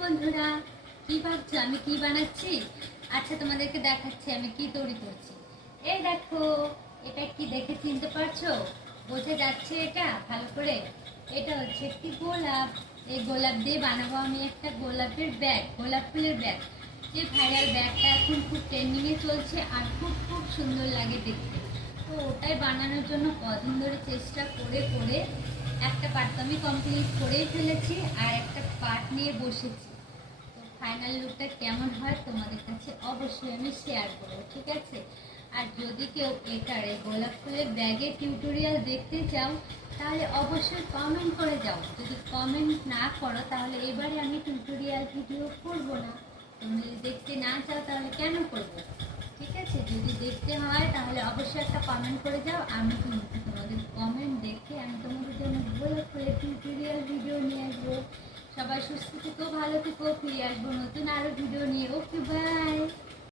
বন্ধুরা, কি ভাবছো আমি কি বানাচ্ছি? আচ্ছা, তোমাদেরকে দেখাচ্ছি আমি কি তৈরি করছি। এই দেখো, এটা কি দেখে চিনতে পারছো? বোঝা যাচ্ছে এটা ভালো করে? এটা হচ্ছে একটি গোলাপ। এই গোলাপ দিয়ে বানাবো আমি একটা গোলাপের ব্যাগ, গোলাপ ফুলের ব্যাগ। যে ভাইরাল ব্যাগটা এখন খুব ট্রেন্ডিং এ চলছে আর খুব খুব সুন্দর লাগে দেখতে। তো ওটাই বানানোর জন্য কদিন ধরে চেষ্টা করে করে একটা পার্ট তো আমি কমপ্লিট করেই ফেলেছি আর একটা পার্ট নিয়ে বসেছি। তো ফাইনাল লুকটা কেমন হয় তোমাদের কাছে অবশ্যই আমি শেয়ার করবো, ঠিক আছে? আর যদি কেউ এটার এই গোলাপ ফুলের ব্যাগের টিউটোরিয়াল দেখতে চাও তাহলে অবশ্যই কমেন্ট করে যাও। যদি কমেন্ট না করো তাহলে এবারে আমি টিউটোরিয়াল ভিডিও করবো না। তুমি যদি দেখতে না চাও তাহলে কেন করবো? ঠিক আছে, যদি দেখতে হয় তাহলে অবশ্যই একটা কমেন্ট করে যাও। আমি কিন্তু তোমাদের কমেন্ট দেখে আমি তোমাদের জন্য গোলাপ ফুলের টিউটোরিয়াল ভিডিও নিয়ে আসবো। সবাই সুস্থ থেকো, ভালো থেকো, ফিরে আসবো নতুন আরো ভিডিও নিয়ে। ওকে, বাই।